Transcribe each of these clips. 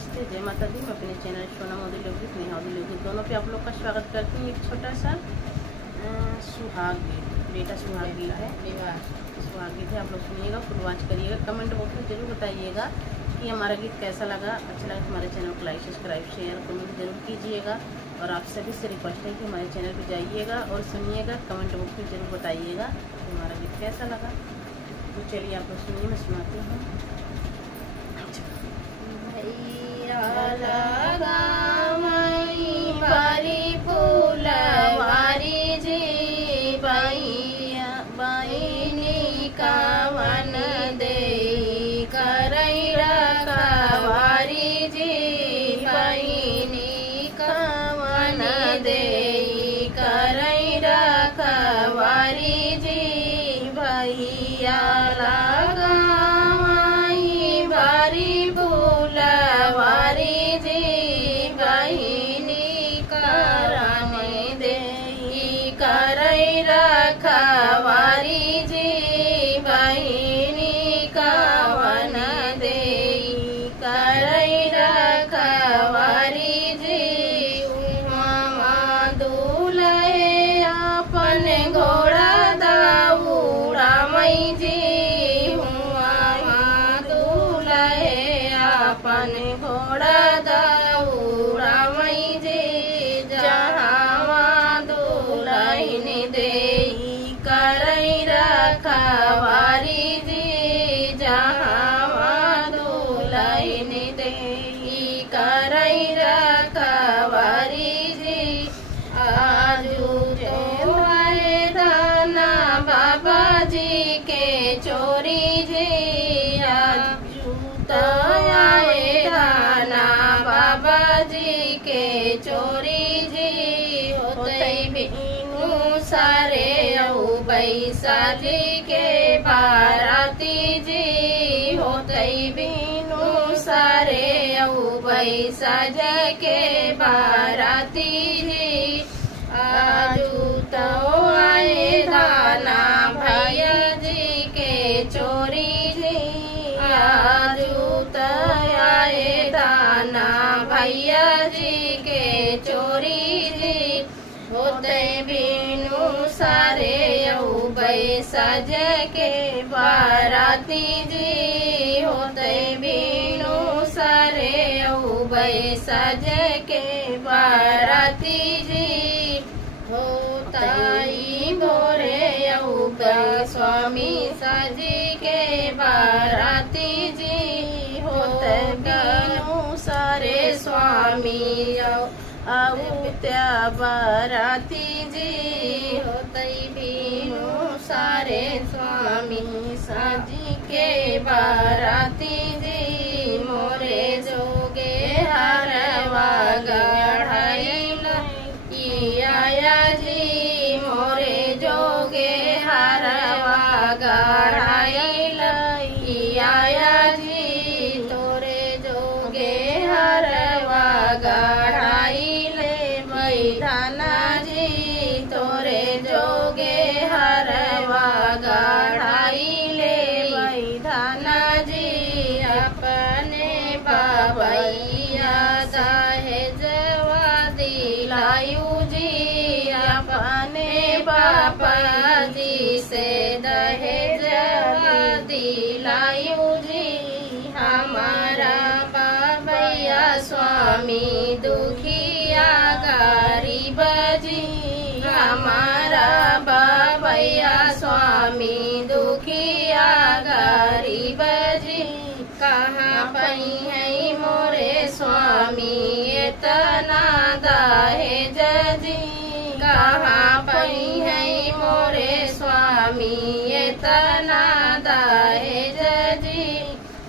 नमस्ते, जय माता दी। मैं अपने चैनल सोना मोदी लोकगीत, नेहा मोदी लोकगीत दोनों पे आप लोग का स्वागत करती हूँ। एक छोटा सा सुहाग गीत, बेटा सुहाग गीत है, सुहाग गीत है। आप लोग सुनिएगा, फुल वॉच करिएगा। कमेंट बॉक्स में जरूर बताइएगा कि हमारा गीत कैसा लगा। अच्छा लगा तो हमारे चैनल को लाइक, सब्सक्राइब, शेयर, कमेंट जरूर कीजिएगा। और आप सभी से रिक्वेस्ट है कि हमारे चैनल पर जाइएगा और सुनिएगा। कमेंट बॉक्स में जरूर बताइएगा कि हमारा गीत कैसा लगा। तो चलिए आप लोग सुनिए, मैं सुनाती हूँ। बारी फूलवारी जी बहिनी कावन दे करई रखवारी जी बहिनी कावन दे करई रखवारी जी भैया लगाई बारी फूलवारी जी बहिनी करने दे करई रखवारी जी बहिनी कावन दे करई रखवारी जी उमा दूल्हे अपन घोड़ा दौड़ा मई जी अपन घोड़ा दौड़ा मई जी जहाँ दुल्हन दे करई रखवारी जी जहाँ दुल्हन दे करई रखवारी जी आजू तो आए दाना बाबा जी के चोरी जी आजू तो आए दाना बाबा जी के चोरी जी होते बिनु सारे बैसाली के बाराती जी होते बिनु सारे बैसाज के बाराती जी आजू तो आए दाना भैया जी के चोरी जी आजू तो आए दाना भैया जी के चोरी जी होते बिनु सारे बैसाज के बाराती जी होते बिनु सारे बैसाज के बाराती जी होताई भोरे स्वामी साजी के बाराती जी होते बिनु सारे स्वामी त्या बाराती जी होते बिनु सारे स्वामी साजी के बाराती जी मोरे जोगे हरवा गढ़ाई आया जी मोरे जोगे हरवा गढ़ाई आया जी तोरे जोगे हरवा गढ़ाई बैधाना जी तोरे जोगे हरवा गढ़ाई बैधाना जी अपने बाबैया दहेजवा दिलायू जी अपने बाबा जी से दहेजवा दिलायू जी हमारा बाबैया स्वामी दुखिया गरीब जी हमारा बाबैया स्वामी दुखिया गरीब जी कहाँ पई है मोरे स्वामी इतना दहेज जी कहाँ पई है मोरे स्वामी इतना दहेज जी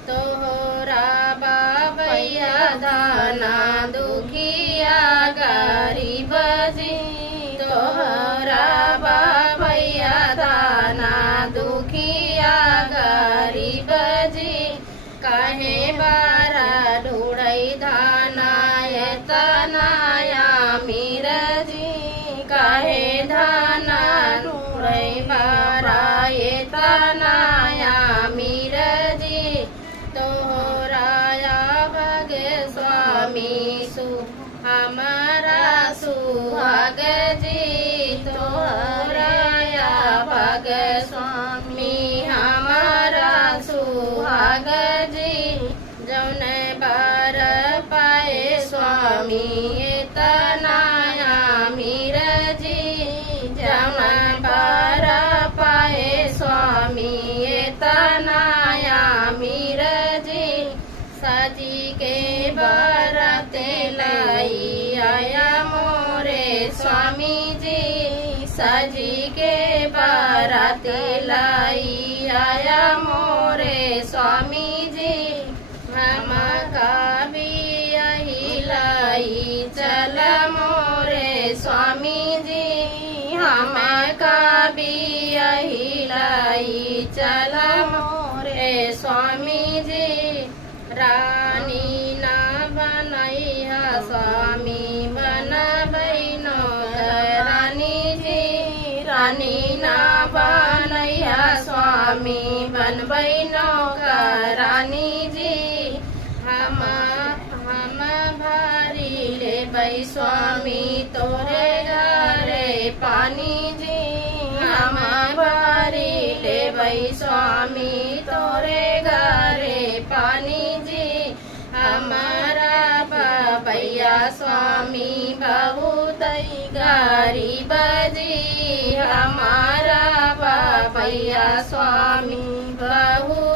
तोहरा बाबैया दाना दुखिया गरीब जी तोहरा बाबैया दाना दुखिया गरीब जी काहे बारा ढूढ़ई धाना तनाया मीर जी काहे धाना ढूढ़ई बारा तनाया मीर जी तोहराया भगे स्वामी हमारा सुहाग जी तोहराया भाग स्वामी हमारा सुहाग जी जौन बार पाए स्वामी तनाया मीर जी जौन बार पाए स्वामी तनाया मीर जी साजी के बाराते लाई आया मोरे स्वामी जी साजी के बाराते लाई आया मोरे स्वामी जी हम का भी यही लाई चल मोरे स्वामी जी हम का भी यही लाई चल मोरे स्वामी जी रानी ना बनैया स्वामी बनबैनो रानी जी रानी ना बनैया स्वामी बनबैनो रानी जी हम भारी लेबै स्वामी तोरे घरे पानी जी हम भारी लेबै स्वामी तोरे घरे पानी जी हमारा बाबैया स्वामी बहुत गरीब जी हमारा बाबैया स्वामी बहुत